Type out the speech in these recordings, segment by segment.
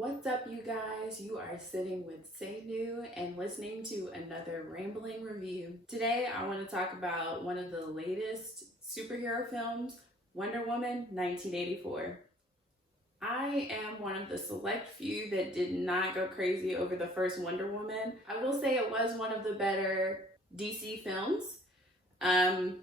What's up, you guys? You are sitting with Say New and listening to another Rambling Review. Today, I want to talk about one of the latest superhero films, Wonder Woman 1984. I am one of the select few that did not go crazy over the first Wonder Woman. I will say it was one of the better DC films.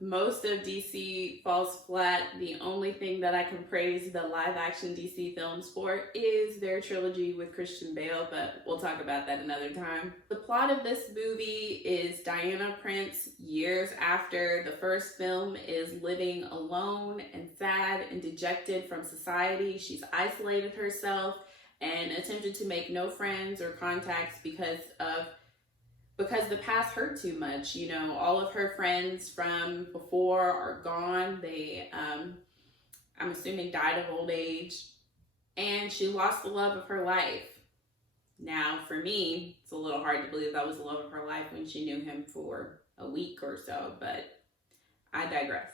Most of DC falls flat. The only thing that I can praise the live action DC films for is their trilogy with Christian Bale, but we'll talk about that another time. The plot of this movie is Diana Prince, years after the first film, is living alone and sad and dejected from society. She's isolated herself and attempted to make no friends or contacts because the past hurt too much. You know, all of her friends from before are gone. They, I'm assuming, died of old age. And she lost the love of her life. Now, for me, it's a little hard to believe that was the love of her life when she knew him for a week or so, but I digress.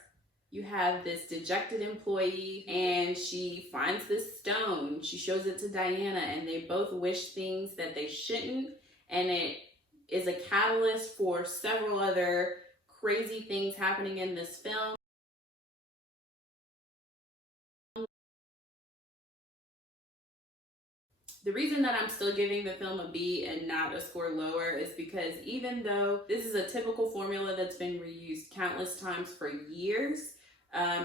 You have this dejected employee, and she finds this stone. She shows it to Diana, and they both wish things that they shouldn't, and it is a catalyst for several other crazy things happening in this film. The reason that I'm still giving the film a B and not a score lower is because even though this is a typical formula that's been reused countless times for years,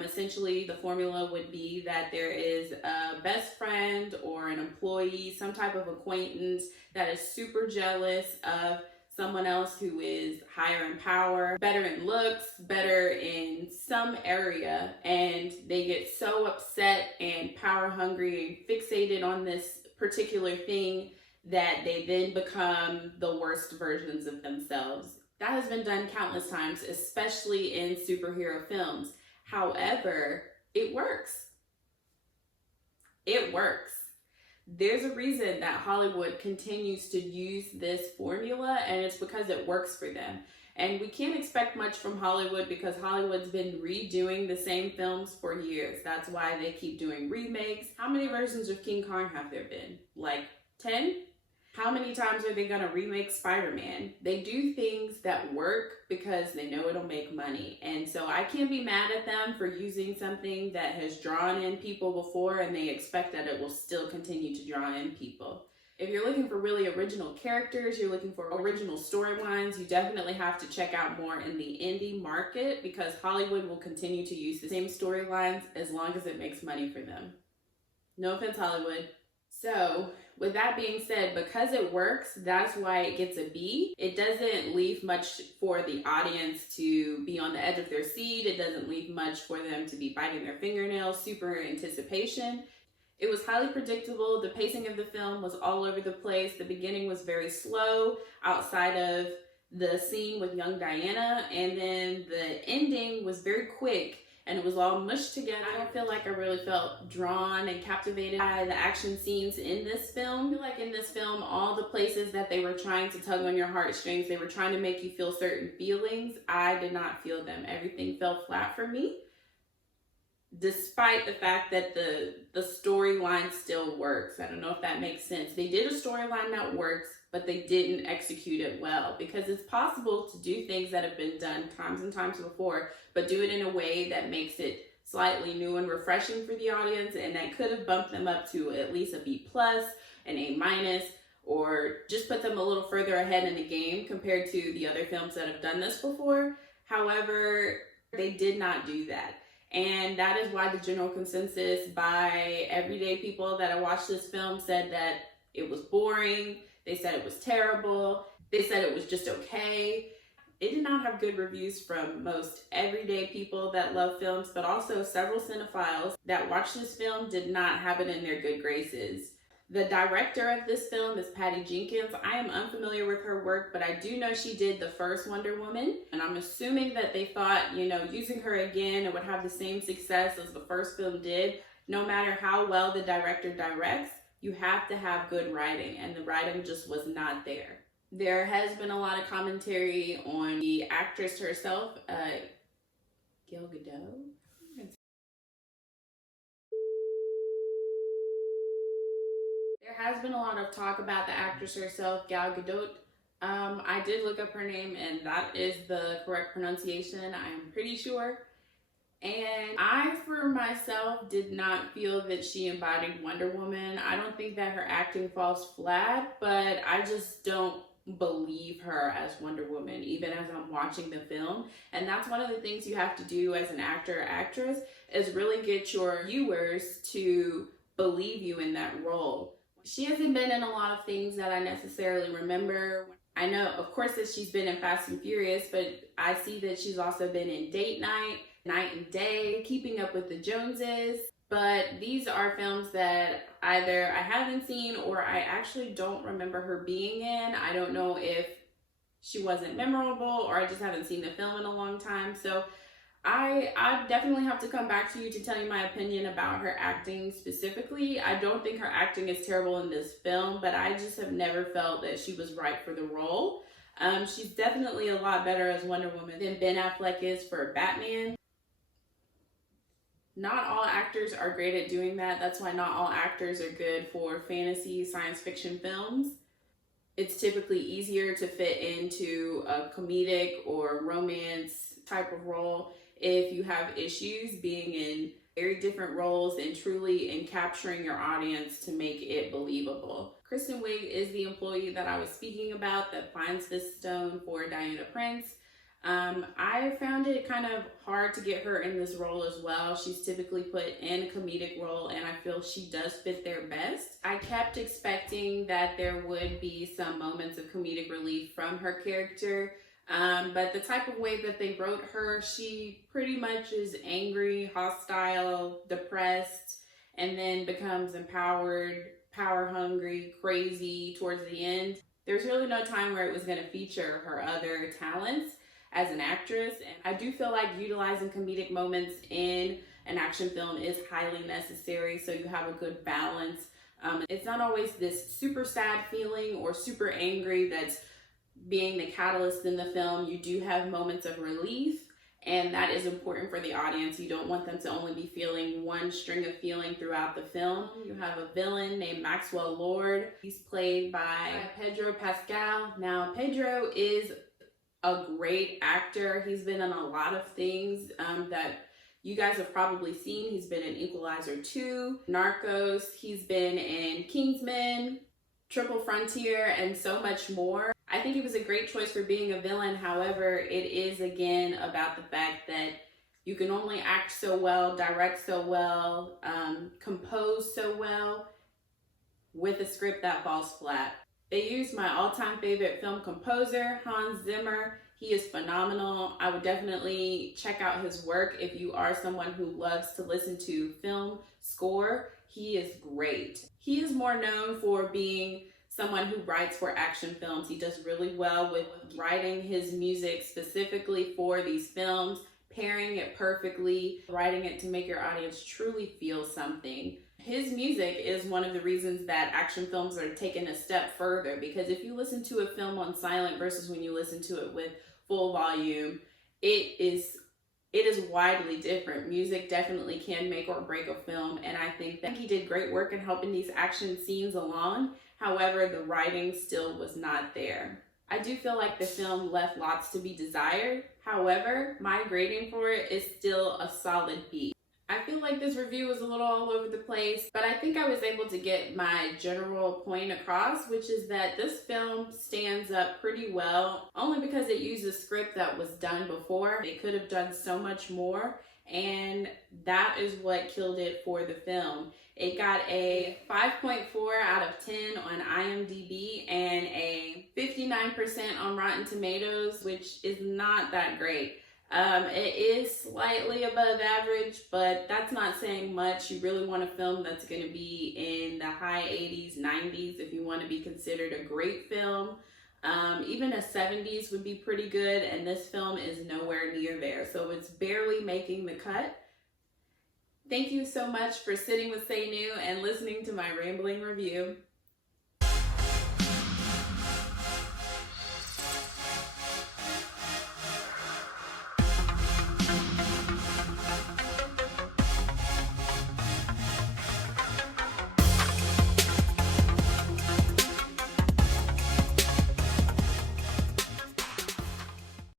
essentially the formula would be that there is a best friend or an employee, some type of acquaintance that is super jealous of someone else who is higher in power, better in looks, better in some area, and they get so upset and power hungry and fixated on this particular thing that they then become the worst versions of themselves. That has been done countless times, especially in superhero films. However, it works. It works. There's a reason that Hollywood continues to use this formula, and it's because it works for them. And we can't expect much from Hollywood because Hollywood's been redoing the same films for years. That's why they keep doing remakes. How many versions of King Kong have there been? Like 10? How many times are they going to remake Spider-Man? They do things that work because they know it'll make money. And so I can't be mad at them for using something that has drawn in people before, and they expect that it will still continue to draw in people. If you're looking for really original characters, you're looking for original storylines, you definitely have to check out more in the indie market because Hollywood will continue to use the same storylines as long as it makes money for them. No offense, Hollywood. So, with that being said, because it works, that's why it gets a B. It doesn't leave much for the audience to be on the edge of their seat. It doesn't leave much for them to be biting their fingernails, super anticipation. It was highly predictable. The pacing of the film was all over the place. The beginning was very slow outside of the scene with young Diana, and then the ending was very quick. And it was all mushed together. I don't feel like I really felt drawn and captivated by the action scenes in this film. I feel like in this film, all the places that they were trying to tug on your heartstrings, they were trying to make you feel certain feelings. I did not feel them. Everything fell flat for me, despite the fact that the storyline still works. I don't know if that makes sense. They did a storyline that works, but they didn't execute it well, because it's possible to do things that have been done times and times before, but do it in a way that makes it slightly new and refreshing for the audience, and that could have bumped them up to at least a B+, an A-, or just put them a little further ahead in the game compared to the other films that have done this before. However, they did not do that. And that is why the general consensus by everyday people that have watched this film said that it was boring. They said it was terrible. They said it was just okay. It did not have good reviews from most everyday people that love films, but also several cinephiles that watched this film did not have it in their good graces. The director of this film is Patty Jenkins. I am unfamiliar with her work, but I do know she did the first Wonder Woman. And I'm assuming that they thought, you know, using her again, it would have the same success as the first film did. No matter how well the director directs, you have to have good writing, and the writing just was not there. There has been a lot of commentary on the actress herself, Gal Gadot. has been a lot of talk about the actress herself, Gal Gadot. I did look up her name, and that is the correct pronunciation, I'm pretty sure. And I, for myself, did not feel that she embodied Wonder Woman. I don't think that her acting falls flat, but I just don't believe her as Wonder Woman, even as I'm watching the film. And that's one of the things you have to do as an actor or actress, is really get your viewers to believe you in that role. She hasn't been in a lot of things that I necessarily remember. I know, of course, that she's been in Fast and Furious, but I see that she's also been in Date Night, Night and Day, Keeping Up with the Joneses. But these are films that either I haven't seen or I actually don't remember her being in. I don't know if she wasn't memorable or I just haven't seen the film in a long time. So I definitely have to come back to you to tell you my opinion about her acting specifically. I don't think her acting is terrible in this film, but I just have never felt that she was right for the role. She's definitely a lot better as Wonder Woman than Ben Affleck is for Batman. Not all actors are great at doing that. That's why not all actors are good for fantasy, science fiction films. It's typically easier to fit into a comedic or romance type of role if you have issues being in very different roles and truly in capturing your audience to make it believable. Kristen Wiig is the employee that I was speaking about that finds this stone for Diana Prince. I found it kind of hard to get her in this role as well. She's typically put in a comedic role, and I feel she does fit there best. I kept expecting that there would be some moments of comedic relief from her character, but the type of way that they wrote her, she pretty much is angry, hostile, depressed, and then becomes empowered, power hungry, crazy towards the end. There's really no time where it was going to feature her other talents as an actress, and I do feel like utilizing comedic moments in an action film is highly necessary so you have a good balance. It's not always this super sad feeling or super angry that's being the catalyst in the film. You do have moments of relief, and that is important for the audience. You don't want them to only be feeling one string of feeling throughout the film. You have a villain named Maxwell Lord. He's played by Pedro Pascal. Now, Pedro is a great actor. He's been in a lot of things that you guys have probably seen. He's been in Equalizer 2, Narcos, he's been in Kingsman, Triple Frontier, and so much more. I think he was a great choice for being a villain. However, it is again about the fact that you can only act so well, direct so well, compose so well with a script that falls flat. They used my all-time favorite film composer, Hans Zimmer. He is phenomenal. I would definitely check out his work if you are someone who loves to listen to film score. He is great. He is more known for being someone who writes for action films. He does really well with writing his music specifically for these films, pairing it perfectly, writing it to make your audience truly feel something. His music is one of the reasons that action films are taken a step further, because if you listen to a film on silent versus when you listen to it with full volume, it is widely different. Music definitely can make or break a film, and I think that he did great work in helping these action scenes along. However, the writing still was not there. I do feel like the film left lots to be desired. However, my grading for it is still a solid B. I feel like this review was a little all over the place, but I think I was able to get my general point across, which is that this film stands up pretty well, only because it used a script that was done before. They could have done so much more, and that is what killed it for the film. It got a 5.4 out of 10 on IMDb and a 59% on Rotten Tomatoes, which is not that great. It is slightly above average, but that's not saying much. You really want a film that's going to be in the high 80s, 90s if you want to be considered a great film. Even a 70s would be pretty good, and this film is nowhere near there, so it's barely making the cut. Thank you so much for sitting with Say New and listening to my rambling review.